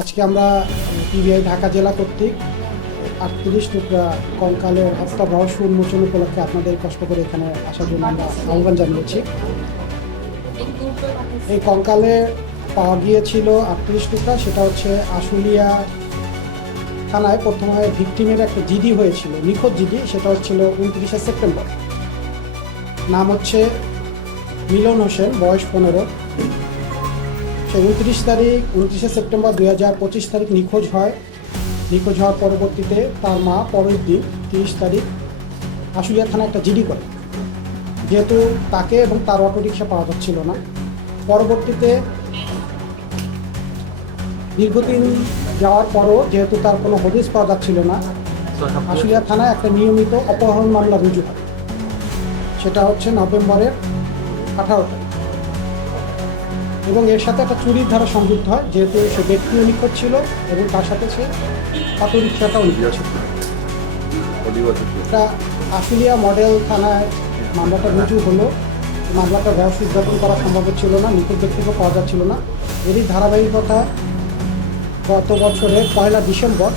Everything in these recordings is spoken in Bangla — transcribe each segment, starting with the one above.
আজকে আমরা পিবিআই ঢাকা জেলা কর্তৃক 38 টুকরা কঙ্কালের হত্যা রহস্য উন্মোচন উপলক্ষে আপনাদের কষ্ট করে এখানে আসার জন্য আমরা আহ্বান জানিয়েছি। এই কঙ্কালে পাওয়া গিয়েছিল 38 টুকরা, সেটা হচ্ছে আশুলিয়া থানায় প্রথমে ভিকটিমের একটা জিডি হয়েছিল, নিখোঁজ জিডি, সেটা হচ্ছিল 29শে সেপ্টেম্বর। নাম হচ্ছে মিলন হোসেন, বয়স 15। 29শে সেপ্টেম্বর 2025 তারিখ নিখোঁজ হয়। নিখোঁজ হওয়ার পরবর্তীতে তার মা পরের দিন 30 তারিখ আশুলিয়া থানায় একটা জিডি করে, যেহেতু তাকে এবং তার অটোরিকশা পাওয়া যাচ্ছিল না। পরবর্তীতে দীর্ঘদিন যাওয়ার পরও যেহেতু তার কোনো হদিস পাওয়া যাচ্ছিল না, আশুলিয়া থানায় একটা নিয়মিত অপহরণ মামলা রুজু হয়। সেটা হচ্ছে নভেম্বরের 18 তারিখ, এবং এর সাথে একটা চুরির ধারা সংযুক্ত হয়, যেহেতু সে ব্যক্তিও নিখোঁজ ছিল এবং তার সাথে সে অটোরিকশাটাও নিখোঁজ ছিল। এটা আশুলিয়া মডেল থানায় মামলাটা রুজু হলো। মামলাটা রহস্য উদ্ঘাটন করা সম্ভব ছিল না, নিখোঁজ ব্যক্তিকে পাওয়া যাচ্ছিল না। এরই ধারাবাহিকতা গত বছরের 1 ডিসেম্বর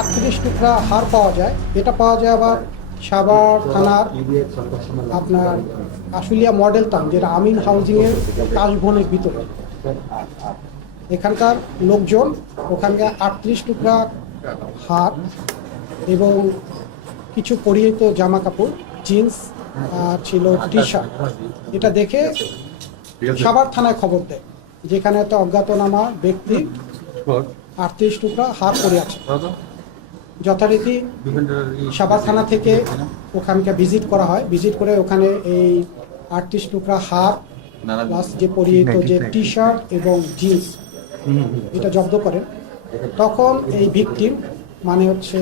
38 টুকরা হাড় পাওয়া যায়। এটা পাওয়া যায় আবার সাভার থানার আপনার আশুলিয়া মডেল টাউন, যেটা আমিন হাউজিংয়ের কাশবনের ভিতরে। এখানকার লোকজন ওখানকার 38 টুকরা হাড় এবং কিছু পরিহিত জামা কাপড়, জিন্স ছিল, টি শার্ট, এটা দেখে সাভার থানায় খবর দেয়, যেখানে একটা অজ্ঞাতনামা ব্যক্তি 38 টুকরা হাড় পড়ে আছে। যথারীতি সাভার থানা থেকে ওখানকে ভিজিট করা হয়। ভিজিট করে ওখানে এই 38 টুকরা হাড় প্লাস যে পরিহিত যে টি শার্ট এবং জিন্স, এটা জব্দ করেন। তখন এই ভিকটিম মানে হচ্ছে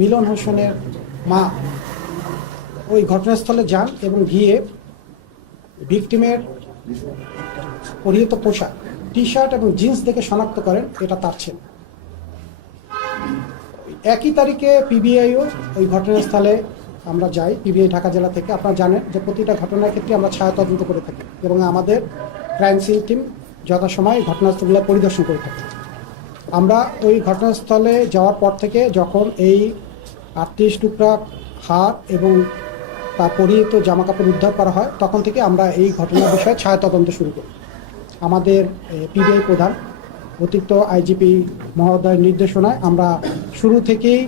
মিলন হোসেনের মা ওই ঘটনাস্থলে যান এবং গিয়ে ভিকটিমের পরিহিত পোশাক, টি শার্ট এবং জিন্স দেখে শনাক্ত করেন এটা তার ছেলে। একই তারিখে পিবিআইও ওই ঘটনাস্থলে আমরা যাই, পিবিআই ঢাকা জেলা থেকে। আপনারা জানেন যে প্রতিটা ঘটনার ক্ষেত্রে আমরা ছায়া তদন্ত করে থাকি এবং আমাদের ক্রাইম সিন টিম যথাসময় ঘটনাস্থলগুলো পরিদর্শন করে থাকি। আমরা ওই ঘটনাস্থলে যাওয়ার পর থেকে যখন এই 38 টুকরা হাড় এবং তার পরিহিত জামাকাপড় উদ্ধার করা হয়, তখন থেকে আমরা এই ঘটনার বিষয়ে ছায়া তদন্ত শুরু করি। আমাদের পিবিআই প্রধান অতিরিক্ত আইজিপি মহোদয়ের নির্দেশনায় আমরা শুরু থেকেই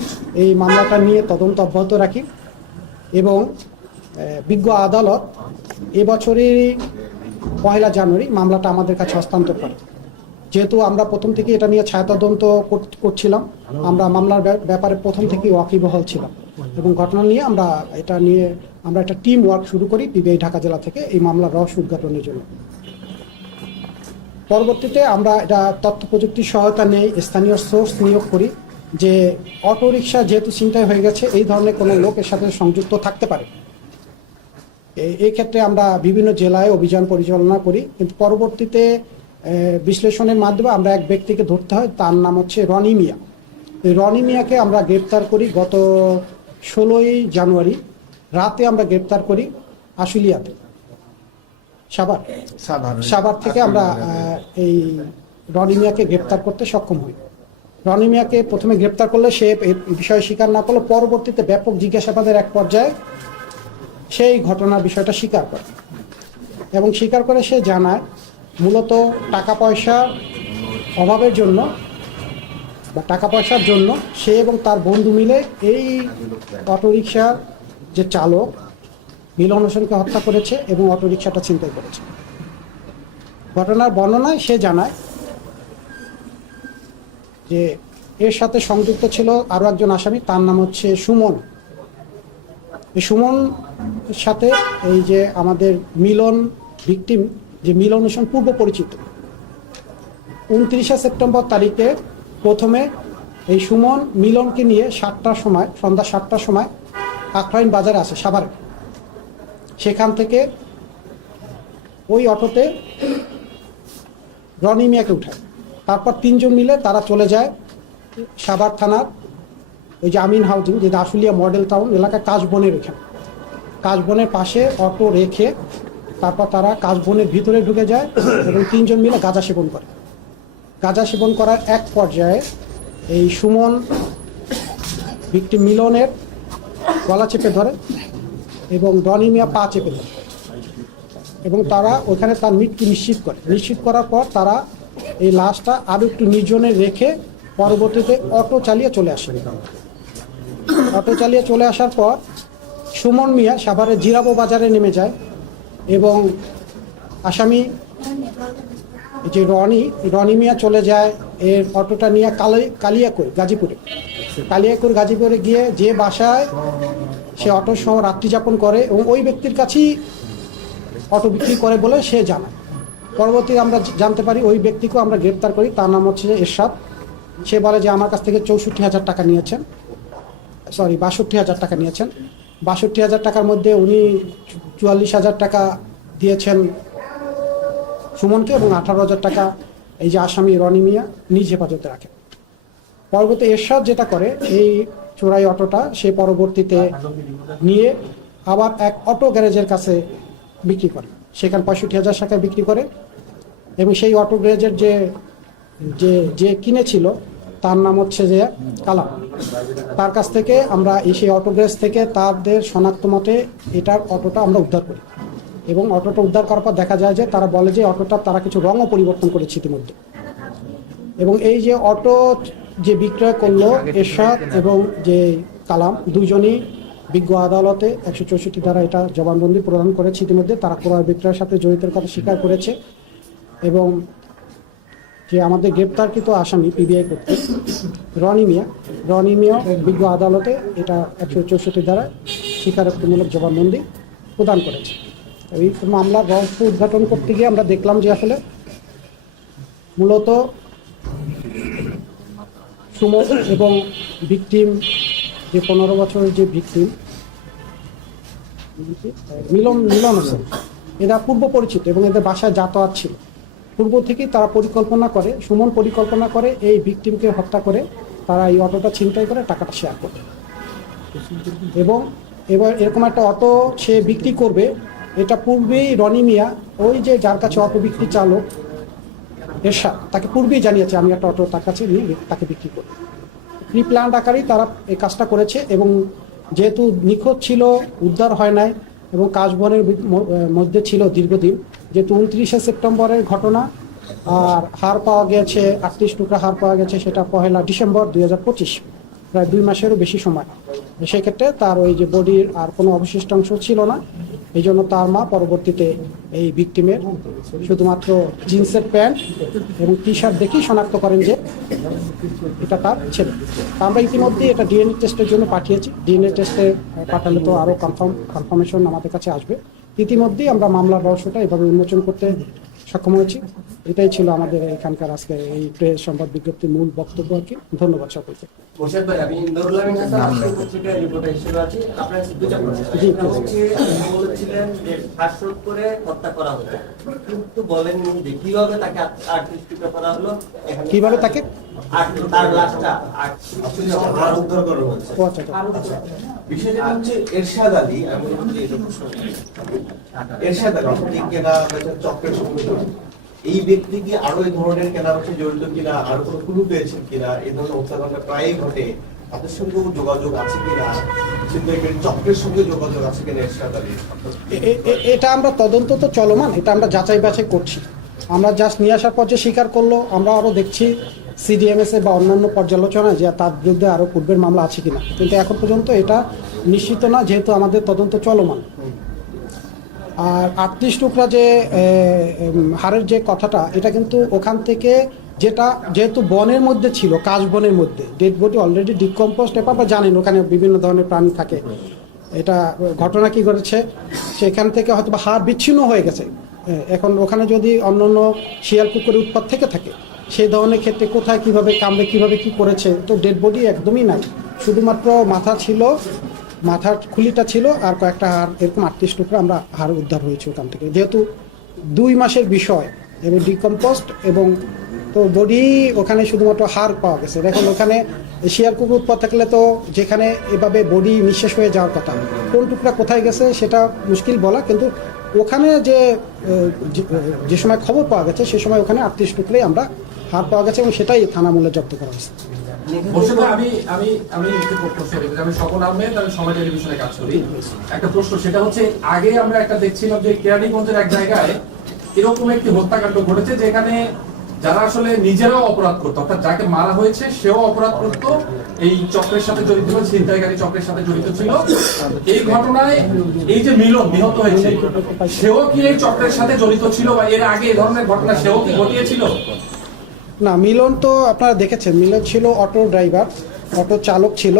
এই মামলাটা নিয়ে তদন্ত অব্যাহত রাখি এবং বিজ্ঞ আদালত এবছরেরই 1 জানুয়ারি মামলাটা আমাদের কাছে হস্তান্তর করে। যেহেতু আমরা প্রথম থেকে এটা নিয়ে ছায়া তদন্ত করছিলাম, আমরা মামলার ব্যাপারে প্রথম থেকেই ওয়াকিবহাল ছিলাম এবং ঘটনা নিয়ে আমরা একটা টিম ওয়ার্ক শুরু করি পিবিআই ঢাকা জেলা থেকে এই মামলার রহস্য উদ্ঘাটনের জন্য। পরবর্তীতে আমরা এটা তথ্য প্রযুক্তির সহায়তা নেই, স্থানীয় সোর্স নিয়োগ করি যে অটোরিকশা যেহেতু ছিনতাই হয়ে গেছে, এই ধরনের কোনো লোক এর সাথে সংযুক্ত থাকতে পারে। এই ক্ষেত্রে আমরা বিভিন্ন জেলায় অভিযান পরিচালনা করি, কিন্তু পরবর্তীতে বিশ্লেষণের মাধ্যমে আমরা এক ব্যক্তিকে ধরতে হয়, তার নাম হচ্ছে রনি মিয়া। এই রনি মিয়াকে আমরা গ্রেপ্তার করি গত 16 জানুয়ারি রাতে। আমরা গ্রেপ্তার করি আশুলিয়াতে, সাভার থেকে আমরা এই রনি মিয়াকে গ্রেপ্তার করতে সক্ষম হই। রনি মিয়াকে প্রথমে গ্রেপ্তার করলে সে বিষয়ে স্বীকার না করলে পরবর্তীতে ব্যাপক জিজ্ঞাসাবাদের এক পর্যায়ে সেই ঘটনার বিষয়টা স্বীকার করে এবং স্বীকার করে সে জানায় মূলত টাকা পয়সার অভাবের জন্য বা টাকা পয়সার জন্য সে এবং তার বন্ধু মিলে এই অটোরিকশার যে চালক মিলন হোসেনকে হত্যা করেছে এবং অটোরিকশাটা ছিনতাই করেছে। ঘটনার বর্ণনায় সে জানায় যে এর সাথে সংযুক্ত ছিল আরও একজন আসামি, তার নাম হচ্ছে সুমন। এই সুমন সাথে এই যে আমাদের মিলন ভিকটিম যে মিলন হোসেন পূর্ব পরিচিত। 29শে সেপ্টেম্বর তারিখে প্রথমে এই সুমন মিলনকে নিয়ে সন্ধ্যা 7টার সময় আখরাইন বাজারে আসে সাভারে। সেখান থেকে ওই অটোতে রনি মিয়াকে উঠায়। তারপর 3 জন মিলে তারা চলে যায় সাভার থানার ওই যে আমিন হাউজিং, যেটা আশুলিয়া মডেল টাউন এলাকায় কাশবনের, এখানে কাশবনের পাশে অটো রেখে তারপর তারা কাশবনের ভিতরে ঢুকে যায় এবং 3 জন মিলে গাঁজা সেবন করে। গাঁজা সেবন করার এক পর্যায়ে এই সুমন ভিকটিম মিলনের গলা চেপে ধরে এবং রনি মিয়া পা চেপে ধরে এবং তারা ওখানে তার মৃত্যু নিশ্চিত করার পর তারা এই লাশটা আরও একটু নির্জনে রেখে পরবর্তীতে অটো চালিয়ে চলে আসার পর সুমন মিয়া সাভারের জিরাবো বাজারে নেমে যায় এবং আসামি যে রনি মিয়া চলে যায় এর অটোটা নিয়ে কালিয়াকৈর গাজীপুরে গিয়ে যে বাসায় সে অটো সহ রাত্রি যাপন করে এবং ওই ব্যক্তির কাছেই অটো বিক্রি করে বলে সে জানায়। পরবর্তী আমরা জানতে পারি ওই ব্যক্তিকেও আমরা গ্রেপ্তার করি, তার নাম হচ্ছে এরশাদ। সে বলে যে আমার কাছ থেকে ৬৪,০০০ টাকা নিয়েছেন, ৬২,০০০ টাকা নিয়েছেন। ৬২,০০০ টাকার মধ্যে উনি ৪৪,০০০ টাকা দিয়েছেন সুমনকে এবং ১৮,০০০ টাকা এই যে আসামি রনি মিয়া নিজ হেফাজতে রাখেন। পরবর্তী এরশাদ যেটা করে, এই চোরাই অটোটা সে পরবর্তীতে নিয়ে আবার এক অটো গ্যারেজের কাছে বিক্রি করে, সেখানে ৬৫,০০০ টাকায় বিক্রি করে এবং সেই অটো গ্যারেজের যে কিনেছিল তার নাম হচ্ছে যে কালাম। তার কাছ থেকে আমরা সেই অটো গ্যারেজ থেকে তাদের শনাক্ত মতে এটার অটোটা আমরা উদ্ধার করি এবং অটোটা উদ্ধার করার পর দেখা যায় যে তারা বলে যে অটোটা তারা কিছু রঙও পরিবর্তন করেছে ইতিমধ্যে। এবং এই যে অটো যে বিক্রয় করলো এরশাদ এবং যে কালাম দুজনই বিজ্ঞ আদালতে ১৬৪ দ্বারা এটা জবানবন্দি প্রদান করেছে ইতিমধ্যে। তারা ক্রয় বিক্রয়ের সাথে জড়িতের কথা স্বীকার করেছে এবং যে আমাদের গ্রেপ্তারকৃত আসামি পিবিআই করতে রনি মিয়া বিজ্ঞ আদালতে এটা ১৬৪ দ্বারা স্বীকারোক্তিমূলক জবানবন্দি প্রদান করেছে। এই মামলার রহস্য উদ্ঘাটন করতে গিয়ে আমরা দেখলাম যে আসলে মূলত সুমন এবং ভিকটিম যে ১৫ বছরের যে ভিকটিম মিলন হোসেন, এরা পূর্ব পরিচিত এবং এদের বাসায় যাতায়াত ছিল। পূর্ব থেকেই তারা সুমন পরিকল্পনা করে এই ভিকটিমকে হত্যা করে তারা এই অটোটা ছিনতাই করে টাকাটা শেয়ার করবে এবং এবার এরকম একটা অটো সে বিক্রি করবে, এটা পূর্বেই রনি মিয়া ওই যে যার কাছে অটো বিক্রি চালক এরশাদ তাকে পূর্বেই জানিয়েছে আমি একটা অটো তার কাছে নিয়ে তাকে বিক্রি করব। প্রি প্ল্যান্ড আকারেই তারা এই কাজটা করেছে এবং যেহেতু নিখোঁজ ছিল, উদ্ধার হয় নাই এবং কাশবনের মধ্যে ছিল দীর্ঘদিন, যেহেতু ২৯শে সেপ্টেম্বরের ঘটনা আর হার পাওয়া গেছে ৩৮ টুকরা হার পাওয়া গেছে, সেটা ১ ডিসেম্বর ২০২৫, প্রায় ২ মাসেরও বেশি সময়। সেক্ষেত্রে তার ওই যে বডির আর কোনো অবশিষ্টাংশ ছিল না, এই জন্য তার মা পরবর্তীতে এই ভিকটিমের শুধুমাত্র জিন্সের প্যান্ট এবং টি শার্ট দেখেই শনাক্ত করেন যে এটা তার ছেলে। আমরা ইতিমধ্যে এটা ডিএনএ টেস্টের জন্য পাঠিয়েছি, ডিএনএ টেস্টে পাঠালে তো আরও কনফার্মেশন আমাদের কাছে আসবে। ইতিমধ্যেই আমরা মামলার রহস্যটা এভাবে উন্মোচন করতে সক্ষম হয়েছি। এটাই ছিল আমাদের এখানকার আজকে এই প্রেস সংবাদ বিজ্ঞপ্তির মূল বক্তব্য আর কি। ধন্যবাদ সকলকে। কিভাবে তাকে বিষয়টা হচ্ছে এরশাদ আলী চক্রের সঙ্গে এই ব্যক্তি কি আরো এই ধরনের কেনাবেচা জড়িত কিনা, আরো কোনো ক্লু পেয়েছেন কিনা, এই ধরনের হত্যাকাণ্ড প্রায়ই ঘটে, তাদের সঙ্গে যোগাযোগ আছে কিনা, চক্রের সঙ্গে যোগাযোগ আছে কিনা এরশাদ আলী? এটা আমরা তদন্ত তো চলমান, এটা আমরা যাচাই বাছাই করছি। আমরা জাস্ট নিয়ে আসার পর যে স্বীকার করলো, আমরা আরও দেখছি সিডিএমএস বা অন্যান্য পর্যালোচনায় যে তার বিরুদ্ধে আরও পূর্বের মামলা আছে কিনা, কিন্তু এখন পর্যন্ত এটা নিশ্চিত না, যেহেতু আমাদের তদন্ত চলমান। আর ৩৮ টুকরা যে হারের যে কথাটা, এটা কিন্তু ওখান থেকে যেহেতু বনের মধ্যে ছিল, কাশবনের মধ্যে ডেড বডি অলরেডি ডিকম্পোস্ট, এবার জানেন ওখানে বিভিন্ন ধরনের প্রাণী থাকে। এটা ঘটনা কি ঘটেছে, সেখান থেকে হয়তো বা হাড় বিচ্ছিন্ন হয়ে গেছে। এখন ওখানে যদি অন্যান্য শিয়াল কুকুরের উৎপাত থেকে থাকে, সেই ধরনের ক্ষেত্রে কোথায় কিভাবে কামড়ে কিভাবে কি করেছে, তো ডেড বডি একদমই নাই, শুধুমাত্র মাথা ছিল, মাথার খুলিটা ছিল আর কয়েকটা হাড়, এরকম ৩৮ টুকরা আমরা হাড় উদ্ধার হয়েছে ওখান থেকে। যেহেতু ২ মাসের বিষয় এবং ডিকম্পোস্ট এবং তো বডি ওখানে শুধুমাত্র হাড় পাওয়া গেছে। এখন ওখানে শিয়াল কুকুর উৎপাত থাকলে তো যেখানে এভাবে বডি নিঃশেষ হয়ে যাওয়ার কথা, কোন টুকরা কোথায় গেছে সেটা মুশকিল বলা, কিন্তু ওখানে যে সময় খবর পাওয়া গেছে সে সময় ওখানে ৩৮ টুকরাই আমরা হার পাওয়া গেছে এবং সেটাই থানা মূল্যে জব্দ করা হয়েছে। বসুন, আমি একটু প্রশ্ন করি। আমি স্বপন আহমেদ, আমি সময় টেলিভিশনে কাজ করি। একটা প্রশ্ন, সেটা হচ্ছে আগে আমরা একটা দেখছিলাম যে কেরানীগঞ্জের এক জায়গায় এরকম একটি হত্যাকাণ্ড ঘটেছে যেখানে যারা আসলে নিজেরাও অপরাধ করতো, অর্থাৎ যাকে মারা হয়েছে সেও অপরাধ করতো, এই চক্রের সাথে জড়িত, ছিনতাইকারী চক্রের সাথে জড়িত ছিল। এই ঘটনায় এই যে মিলন নিহত হয়েছে, সেও কি এই চক্রের সাথে জড়িত ছিল, বা এর আগে এই ধরনের ঘটনা সেও কি ঘটিয়েছিল? না, মিলন তো আপনারা দেখেছেন, মিলন ছিল অটো ড্রাইভার, অটো চালক ছিল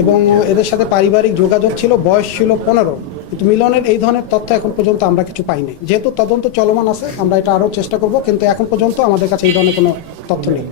এবং এদের সাথে পারিবারিক যোগাযোগ ছিল, বয়স ছিল 15। কিন্তু মিলনের এই ধরনের তথ্য এখন পর্যন্ত আমরা কিছু পাইনি। যেহেতু তদন্ত চলমান আছে, আমরা এটা আরও চেষ্টা করব, কিন্তু এখন পর্যন্ত আমাদের কাছে এই ধরনের কোনো তথ্য নেই।